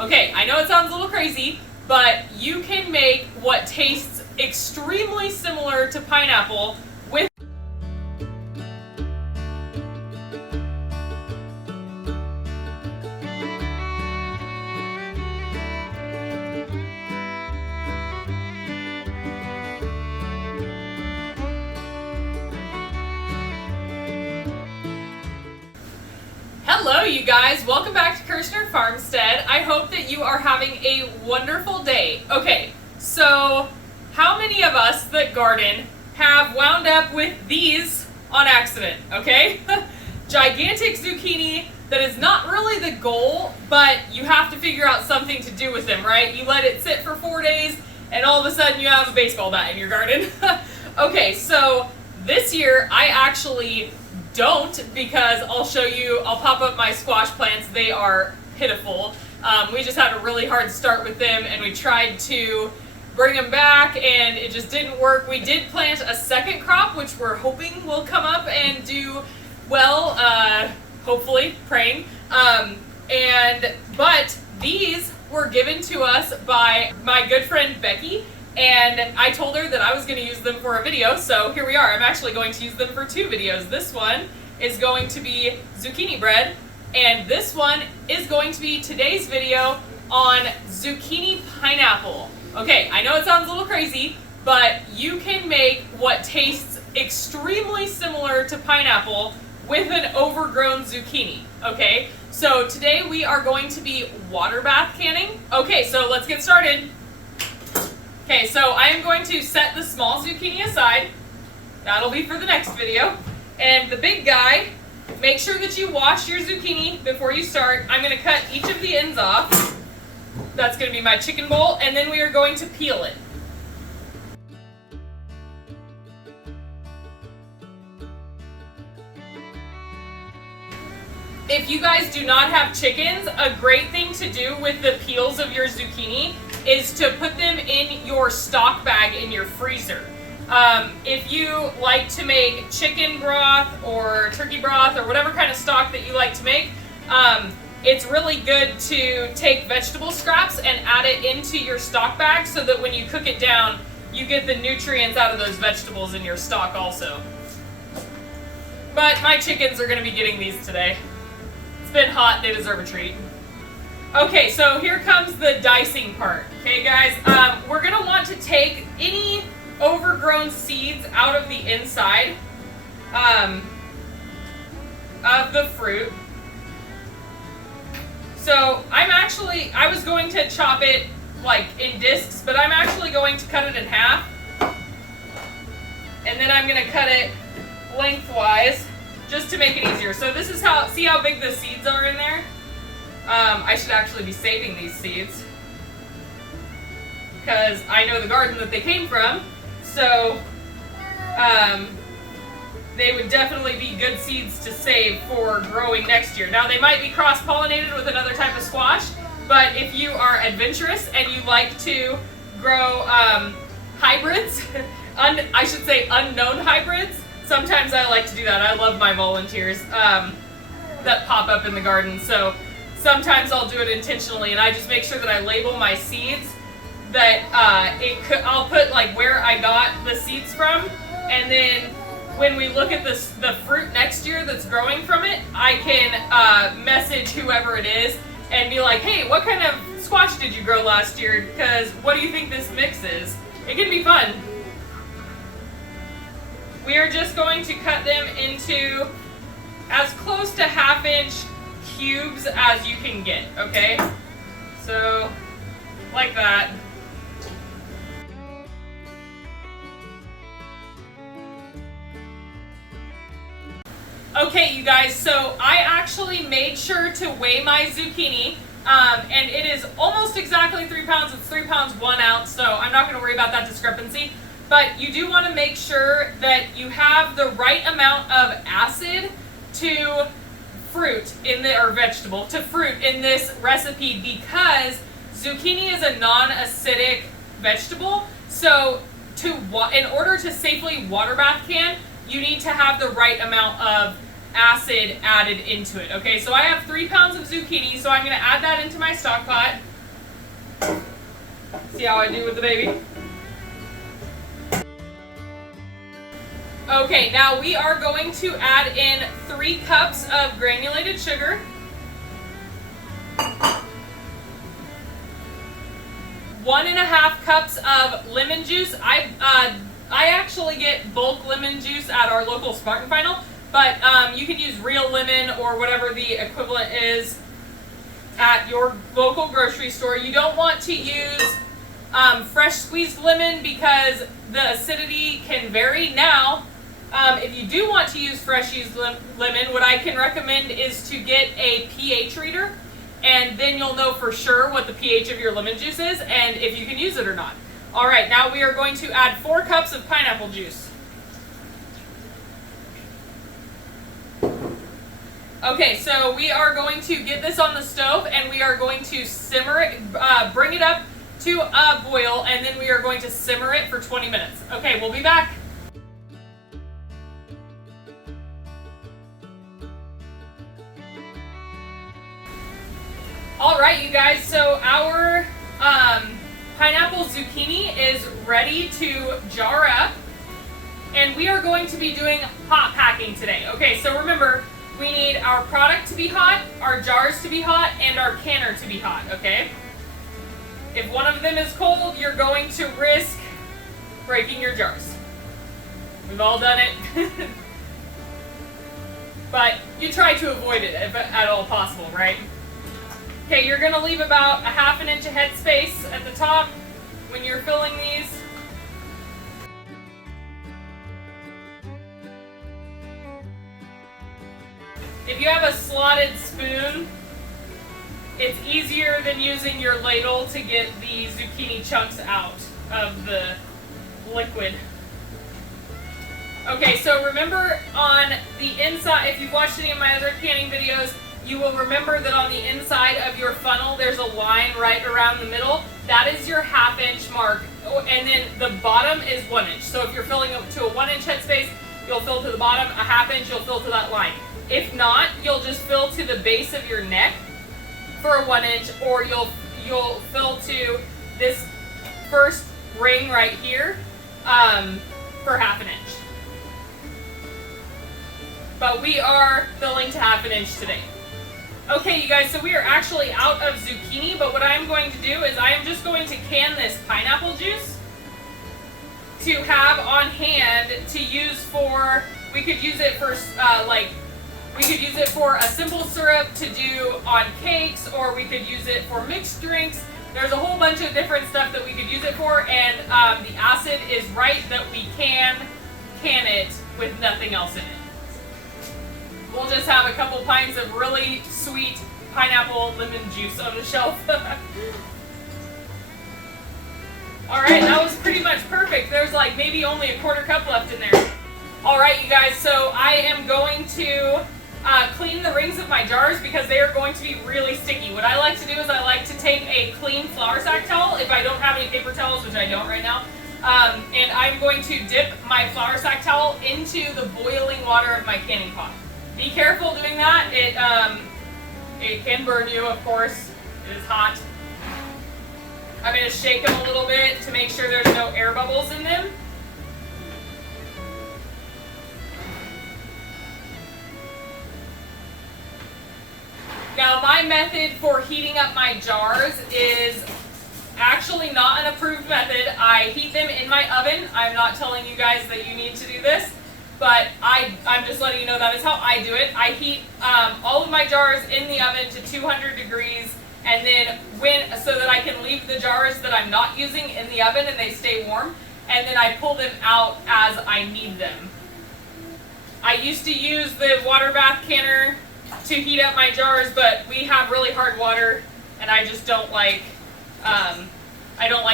Okay, I know it sounds a little crazy, but you can make what tastes extremely similar to pineapple with Hello you guys, welcome back to FarmStead. I hope that you are having a wonderful day. Okay, so how many of us that garden have wound up with these on accident, okay? Gigantic zucchini that is not really the goal, but you have to figure out something to do with them, right? You let it sit for 4 days and all of a sudden you have a baseball bat in your garden. Okay, so this year I actually don't, because I'll show you, I'll pop up my squash plants. They are pitiful. We just had a really hard start with them and we tried to bring them back and it just didn't work. We did plant a second crop, which we're hoping will come up and do well, hopefully, praying. But these were given to us by my good friend Becky, and I told her that I was going to use them for a video, so here we are. I'm actually going to use them for 2 videos. This one is going to be zucchini bread, and this one is going to be today's video on zucchini pineapple. Okay, I know it sounds a little crazy, but you can make what tastes extremely similar to pineapple with an overgrown zucchini, okay? So today we are going to be water bath canning. Okay, so let's get started. Okay, so I am going to set the small zucchini aside. That'll be for the next video. And the big guy, make sure that you wash your zucchini before you start. I'm going to cut each of the ends off. That's going to be my chicken bowl, and then we are going to peel it. If you guys do not have chickens, a great thing to do with the peels of your zucchini is to put them in your stock bag in your freezer. If you like to make chicken broth or turkey broth or whatever kind of stock that you like to make, it's really good to take vegetable scraps and add it into your stock bag so that when you cook it down, you get the nutrients out of those vegetables in your stock also. But my chickens are going to be getting these today. It's been hot, they deserve a treat. Okay, so here comes the dicing part. Okay, guys, we're going to want to take any overgrown seeds out of the inside of the fruit. So I was going to chop it like in discs, but I'm actually going to cut it in half. And then I'm going to cut it lengthwise just to make it easier. So this is see how big the seeds are in there? I should actually be saving these seeds because I know the garden that they came from, so they would definitely be good seeds to save for growing next year. Now they might be cross-pollinated with another type of squash, but if you are adventurous and you like to grow hybrids, I should say unknown hybrids, sometimes I like to do that. I love my volunteers that pop up in the garden, so sometimes I'll do it intentionally, and I just make sure that I label my seeds, that I'll put like where I got the seeds from, and then when we look at the fruit next year that's growing from it, I can message whoever it is and be like, hey, what kind of squash did you grow last year? Because what do you think this mix is? It can be fun. We are just going to cut them into as close to 1/2 inch cubes as you can get, okay? So, like that. Okay, you guys, so I actually made sure to weigh my zucchini, and it is almost exactly 3 pounds. It's 3 pounds 1 ounce, so I'm not going to worry about that discrepancy. But you do want to make sure that you have the right amount of acid to fruit or vegetable to fruit in this recipe, because zucchini is a non-acidic vegetable. So in order to safely water bath can, you need to have the right amount of acid added into it. Okay, so I have 3 pounds of zucchini, so I'm going to add that into my stock pot. See how I do with the baby? Okay, now we are going to add in 3 cups of granulated sugar, 1.5 cups of lemon juice. I actually get bulk lemon juice at our local Smart & Final, but you can use real lemon or whatever the equivalent is at your local grocery store. You don't want to use fresh squeezed lemon because the acidity can vary. Now, if you do want to use fresh used lemon, what I can recommend is to get a pH reader, and then you'll know for sure what the pH of your lemon juice is and if you can use it or not. All right, now we are going to add 4 cups of pineapple juice. Okay, so we are going to get this on the stove and we are going to simmer it, bring it up to a boil, and then we are going to simmer it for 20 minutes. Okay, we'll be back. All right, you guys, so our pineapple zucchini is ready to jar up, and we are going to be doing hot packing today. Okay, so remember, we need our product to be hot, our jars to be hot, and our canner to be hot, okay? If one of them is cold, you're going to risk breaking your jars. We've all done it. But you try to avoid it if at all possible, right? Okay, you're going to leave about 1/2 inch of head space at the top when you're filling these. If you have a slotted spoon, it's easier than using your ladle to get the zucchini chunks out of the liquid. Okay, so remember on the inside, if you've watched any of my other canning videos, you will remember that on the inside of your funnel, there's a line right around the middle. That is your 1/2 inch mark, and then the bottom is 1 inch. So if you're filling up to a 1 inch headspace, you'll fill to the bottom, 1/2 inch, you'll fill to that line. If not, you'll just fill to the base of your neck for a 1 inch, or you'll fill to this first ring right here for 1/2 inch. But we are filling to 1/2 inch today. Okay, you guys, so we are actually out of zucchini, but what I'm going to do is I am just going to can this pineapple juice to have on hand to use for, we could use it for we could use it for a simple syrup to do on cakes, or we could use it for mixed drinks. There's a whole bunch of different stuff that we could use it for, and the acid is right that we can it with nothing else in it. We'll just have a couple pints of really sweet pineapple lemon juice on the shelf. All right, that was pretty much perfect. There's like maybe only a 1/4 cup left in there. All right, you guys, so I am going to clean the rings of my jars because they are going to be really sticky. What I like to do is I like to take a clean flour sack towel if I don't have any paper towels, which I don't right now, and I'm going to dip my flour sack towel into the boiling water of my canning pot. Be careful doing that. It can burn you, of course. It is hot. I'm going to shake them a little bit to make sure there's no air bubbles in them. Now, my method for heating up my jars is actually not an approved method. I heat them in my oven. I'm not telling you guys that you need to do this, but I'm just letting you know that is how I do it. I heat all of my jars in the oven to 200 degrees, and then so that I can leave the jars that I'm not using in the oven and they stay warm, and then I pull them out as I need them. I used to use the water bath canner to heat up my jars, but we have really hard water, and I just don't like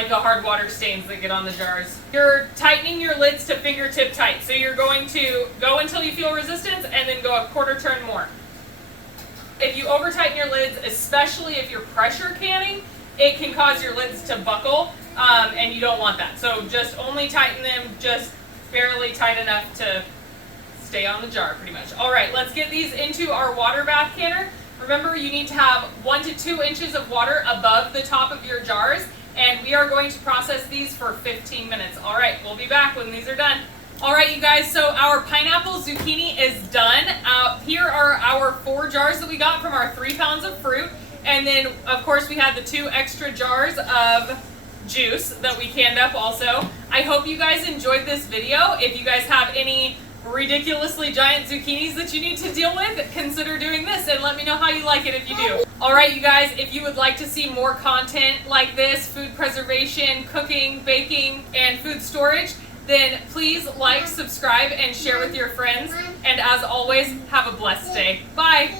the hard water stains that get on the jars. You're tightening your lids to fingertip tight, so you're going to go until you feel resistance and then go a 1/4 turn more. If you over tighten your lids, especially if you're pressure canning, it can cause your lids to buckle, and you don't want that. So just only tighten them just barely tight enough to stay on the jar pretty much. All right, let's get these into our water bath canner. Remember, you need to have 1 to 2 inches of water above the top of your jars, and we are going to process these for 15 minutes. All right, we'll be back when these are done. All right, you guys, so our pineapple zucchini is done. Here are our 4 jars that we got from our 3 pounds of fruit. And then, of course, we had the 2 extra jars of juice that we canned up also. I hope you guys enjoyed this video. If you guys have any ridiculously giant zucchinis that you need to deal with, consider doing this and let me know how you like it if you do. All right, you guys, if you would like to see more content like this, food preservation, cooking, baking, and food storage, then please like, subscribe, and share with your friends. And as always, have a blessed day. Bye.